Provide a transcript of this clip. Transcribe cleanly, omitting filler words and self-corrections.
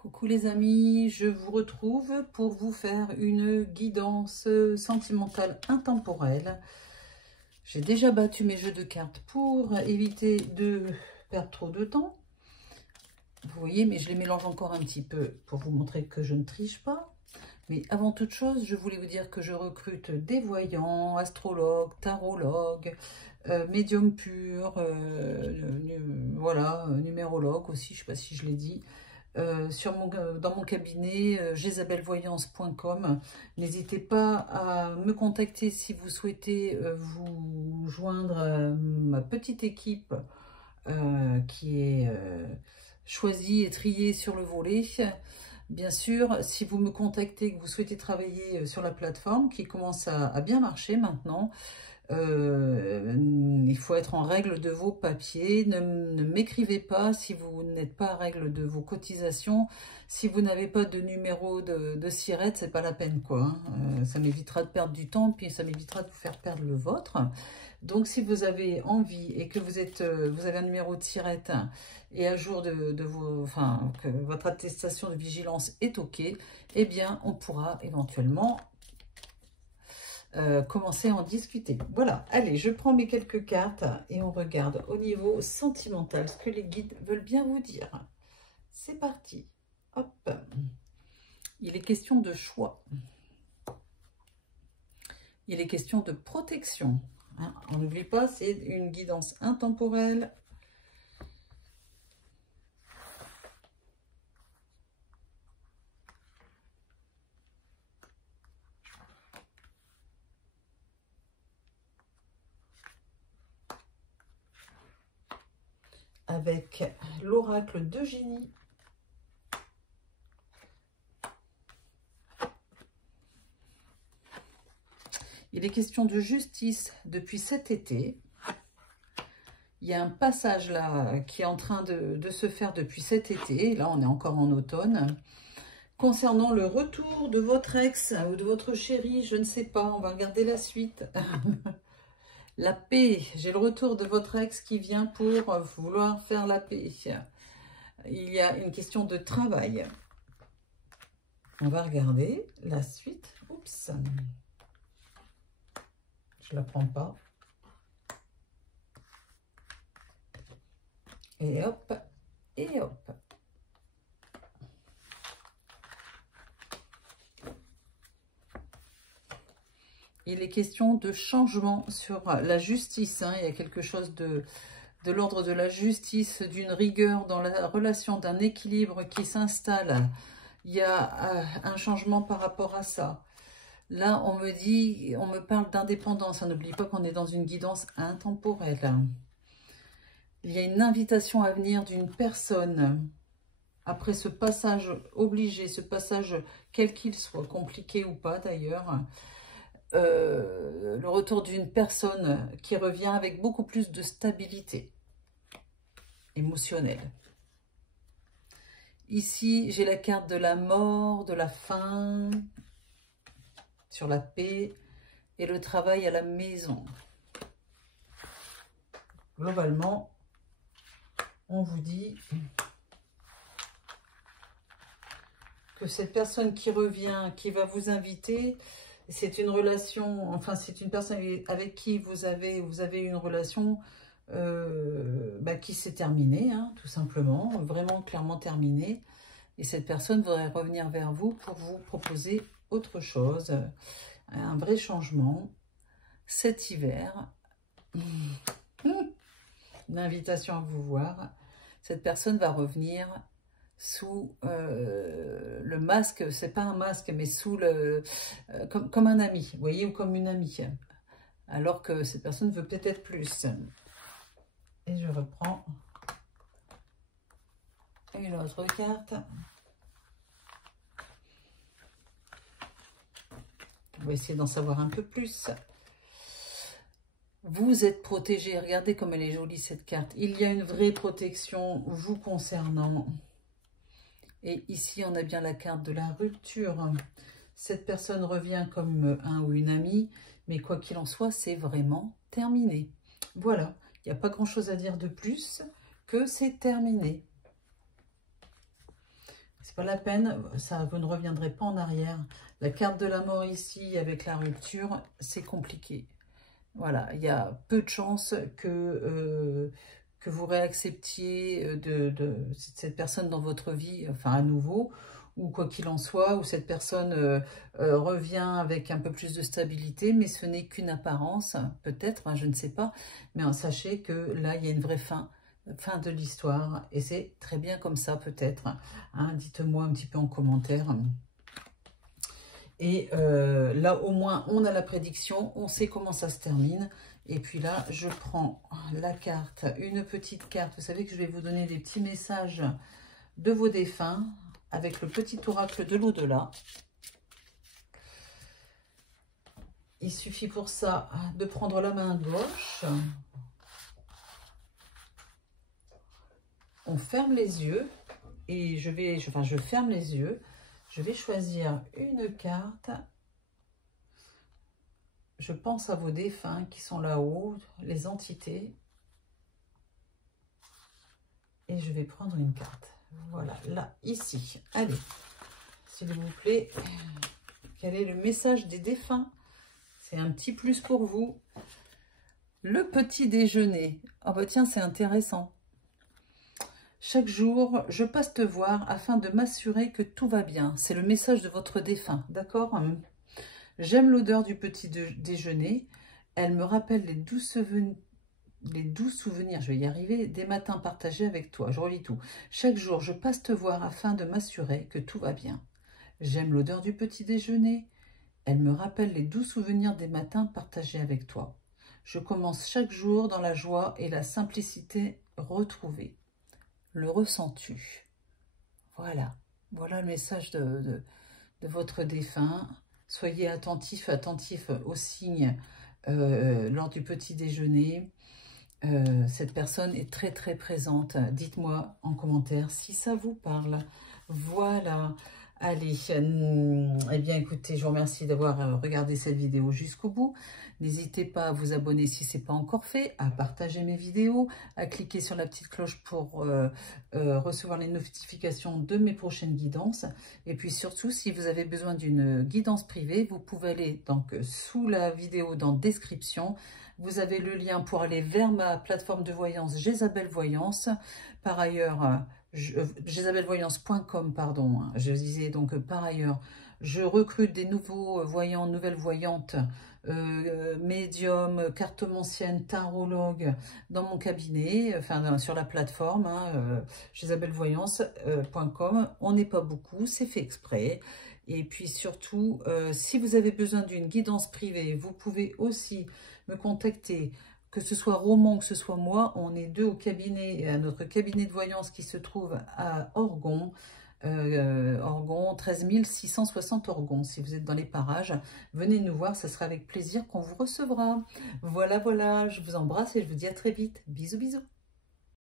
Coucou les amis, je vous retrouve pour vous faire une guidance sentimentale intemporelle. J'ai déjà battu mes jeux de cartes pour éviter de perdre trop de temps. Vous voyez, mais je les mélange encore un petit peu pour vous montrer que je ne triche pas. Mais avant toute chose, je voulais vous dire que je recrute des voyants, astrologues, tarologues, médium pur, voilà, numérologue aussi, je ne sais pas si je l'ai dit. Dans mon cabinet jezabelvoyance.com. N'hésitez pas à me contacter si vous souhaitez vous joindre à ma petite équipe qui est choisie et triée sur le volet. Bien sûr, si vous me contactez et que vous souhaitez travailler sur la plateforme qui commence à bien marcher maintenant, il faut être en règle de vos papiers. Ne m'écrivez pas si vous n'êtes pas en règle de vos cotisations. Si vous n'avez pas de numéro de SIRET, c'est pas la peine quoi. Ça m'évitera de perdre du temps, puis ça m'évitera de vous faire perdre le vôtre. Donc si vous avez envie et que vous avez un numéro de SIRET et à jour de vos, enfin que votre attestation de vigilance est ok, eh bien on pourra éventuellement commencer à en discuter. Voilà, allez, je prends mes quelques cartes et on regarde au niveau sentimental ce que les guides veulent bien vous dire. C'est parti. Hop. Il est question de choix. Il est question de protection. Hein, on n'oublie pas, c'est une guidance intemporelle. Avec l'oracle d'Eugénie. Il est question de justice depuis cet été. Il y a un passage là qui est en train de se faire depuis cet été. Là, on est encore en automne. Concernant le retour de votre ex ou de votre chéri, je ne sais pas. On va regarder la suite. La paix. J'ai le retour de votre ex qui vient pour vouloir faire la paix. Il y a une question de travail. On va regarder la suite. Oups. Je la prends pas. Et hop. Et hop. Il est question de changement sur la justice. Hein. Il y a quelque chose de l'ordre de la justice, d'une rigueur dans la relation, d'un équilibre qui s'installe. Il y a un changement par rapport à ça. Là, on me parle d'indépendance. N'oubliez pas qu'on est dans une guidance intemporelle. Il y a une invitation à venir d'une personne. Après ce passage obligé, ce passage quel qu'il soit, compliqué ou pas d'ailleurs, le retour d'une personne qui revient avec beaucoup plus de stabilité émotionnelle. Ici, j'ai la carte de la mort, de la fin, sur la paix et le travail à la maison. Globalement, on vous dit que cette personne qui revient, qui va vous inviter, c'est une relation, enfin c'est une personne avec qui vous avez une relation qui s'est terminée, hein, tout simplement, vraiment clairement terminée. Et cette personne voudrait revenir vers vous pour vous proposer autre chose, un vrai changement. Cet hiver, une invitation à vous voir. Cette personne va revenir sous le masque, c'est pas un masque, mais sous le comme un ami, vous voyez, ou comme une amie, alors que cette personne veut peut-être plus. Et je reprends une autre carte. On va essayer d'en savoir un peu plus. Vous êtes protégé. Regardez comme elle est jolie cette carte. Il y a une vraie protection vous concernant. Et ici, on a bien la carte de la rupture. Cette personne revient comme un ou une amie, mais quoi qu'il en soit, c'est vraiment terminé. Voilà, il n'y a pas grand-chose à dire de plus que c'est terminé. c'est pas la peine, ça, vous ne reviendrez pas en arrière. La carte de la mort ici, avec la rupture, c'est compliqué. Voilà, il y a peu de chances que vous réacceptiez cette personne dans votre vie, enfin à nouveau, ou quoi qu'il en soit, ou cette personne revient avec un peu plus de stabilité, mais ce n'est qu'une apparence, peut-être, hein, je ne sais pas, mais sachez que là, il y a une vraie fin de l'histoire, et c'est très bien comme ça, peut-être, hein, dites-moi un petit peu en commentaire. Et là, au moins, on a la prédiction, on sait comment ça se termine. Et puis là, je prends la carte, une petite carte. Vous savez que je vais vous donner des petits messages de vos défunts avec le petit oracle de l'au-delà. Il suffit pour ça de prendre la main gauche. On ferme les yeux et je ferme les yeux. Je vais choisir une carte. Je pense à vos défunts qui sont là-haut, les entités. Et je vais prendre une carte. Voilà, là, ici. Allez, s'il vous plaît, quel est le message des défunts? C'est un petit plus pour vous. Le petit déjeuner. Ah bah tiens, c'est intéressant. Chaque jour, je passe te voir afin de m'assurer que tout va bien. C'est le message de votre défunt, d'accord? J'aime l'odeur du petit déjeuner. Elle me rappelle les doux souvenirs, je vais y arriver, des matins partagés avec toi. Je relis tout. Chaque jour, je passe te voir afin de m'assurer que tout va bien. J'aime l'odeur du petit déjeuner. Elle me rappelle les doux souvenirs des matins partagés avec toi. Je commence chaque jour dans la joie et la simplicité retrouvée. Le ressens-tu? Voilà. Voilà le message de votre défunt. Soyez attentifs aux signes lors du petit déjeuner. Cette personne est très très présente. Dites-moi en commentaire si ça vous parle. Voilà. Allez, eh bien écoutez, je vous remercie d'avoir regardé cette vidéo jusqu'au bout. N'hésitez pas à vous abonner si ce n'est pas encore fait, à partager mes vidéos, à cliquer sur la petite cloche pour recevoir les notifications de mes prochaines guidances. Et puis surtout, si vous avez besoin d'une guidance privée, vous pouvez aller donc sous la vidéo dans description. Vous avez le lien pour aller vers ma plateforme de voyance Jésabel Voyance. Par ailleurs, jésabelvoyance.com, pardon. Je disais donc par ailleurs, je recrute des nouveaux voyants, nouvelles voyantes, médiums, cartomanciennes, tarologues dans mon cabinet, enfin sur la plateforme jésabelvoyance.com. On n'est pas beaucoup, c'est fait exprès. Et puis surtout, si vous avez besoin d'une guidance privée, vous pouvez aussi me contacter, que ce soit Roman, que ce soit moi. On est deux au cabinet, à notre cabinet de voyance qui se trouve à Orgon. Orgon, 13 660 Orgon. Si vous êtes dans les parages, venez nous voir, ça sera avec plaisir qu'on vous recevra. Voilà, voilà, je vous embrasse et je vous dis à très vite. Bisous, bisous.